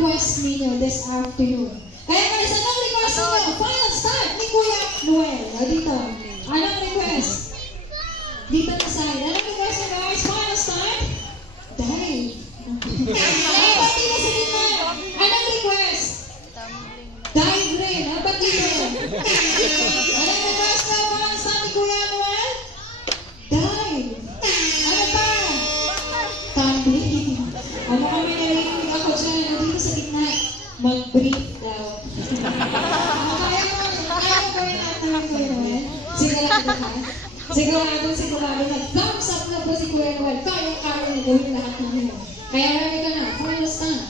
request ninyo this afternoon? Kaya guys, anong request ninyo? Final start ni Kuya Noel. Dito. Anong request? Dito na side. Anong request nyo guys? Final start? Dive. Pati na sa gitna. Anong request? Dive rin. Pati na. Anong request na final start ni Kuya Noel? Dive. Ano pa? Tumbling. Ano kami narinig ako dyan? Dito sa gitna. Mag-breathe daw. Kaya ko gawin natin ng Kuya Noel. Sigurado ka? Sigurado na thumbs up na po si Kuya Noel. Kaya na gawin lahat ng nyo. Kaya ready ka na. Final stand.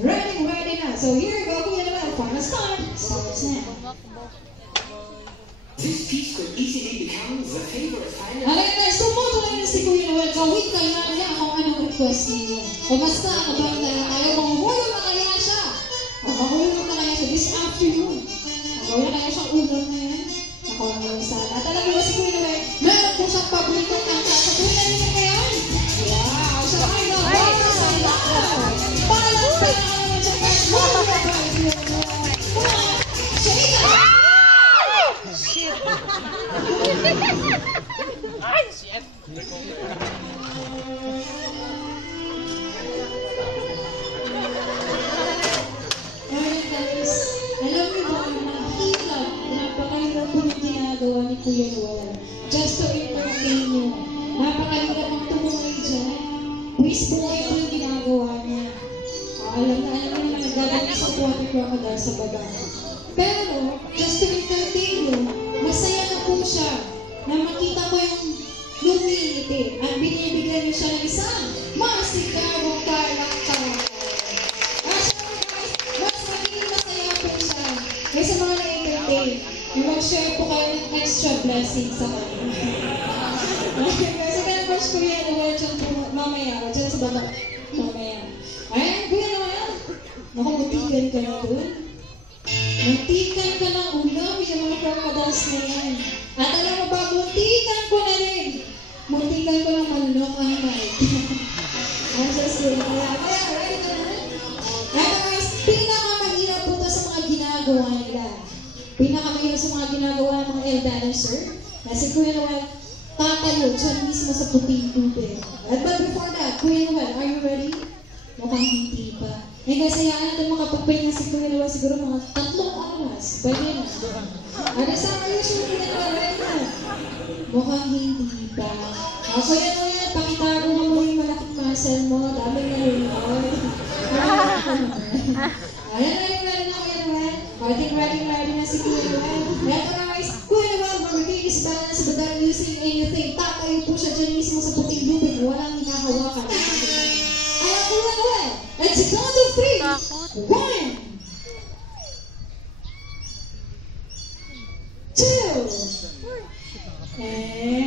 Ready na. So here we go, Kuya Noel. Final stand. Starts now. This piece could easily become the favorite final. Alright guys, tumuto lang si Kuya Noel. Gawin kayo na niya kung anong request niyo. O basta, kabang na lang tayo. Mahulog na kaya siya. Mahulog na kaya siya this afternoon. Gawin na kaya siyang ulog na yan. Ako sana. At alam mo si Kuya Noel, meron po siyang paboritong kanta. Sabihin na niya ngayon. Wow! Siya ay na-water sa ilaw. Palang tayo naman siya guys. Mahulog na ba Kuya Noel? Shake it! Shit! Ay, shit! Alright guys, alam niyo ba mahirap, napakahirap po yung ginagawa ni Kuya Noel. Just to entertain nyo. Napakahirap ang tumuloy dyan. Please po kayo yung ginagawa niya. Alam na nagagawa sa water crocodile sa baba. Pero, just to entertain nyo, masaya na po siya na makita ko yung lumiliti at binibigyan niyo siya ng isang masikabong palakpakan. Mas magiging masaya po siya kaysa mga na-entertain. Mag-share po kayo ng extra blessing sa kanya. Kasi kaya po si Kuya Noel dyan po mamaya, dyan sa baba. Mamaya. Ayan, Kuya Noel. Naku, mutigan ka na doon. Muntikan ka ng ulam, yung mga crocodiles na yan. At alam mo ba, muntikan ko na rin. Muntikan ko ng manok ang mic. I'm just kidding. Kaya, ready ka na? At guys, pinakamahirap po ito sa mga ginagawa nila. Pinakamahirap sa mga ginagawa ng mga eldancer. Kasi Kuya Noel, tatayo dyan mismo sa puting tubig. But before that, Kuya Noel, are you ready? Mukhang hindi pa. Eh guys, hayaan natin makapagpahinga si Kuya Noel siguro mga 3 oras. Pwede na. Ano sa kayo siya Kuya Noel right na? Mukhang hindi pa. Kuya Noel, pakitago mo mo yung malaking muscle mo. Dami na luloy. Ready na Kuya Noel? I think ready na si Kuya Noel. Eto guys, Kuya Noel, mag-release balance without using anything. Tatayo po siya dyan mismo sa puting lubig. Walang hinahawakan. Ayan, Kuya Noel. Let's count to 3. 1, 2, and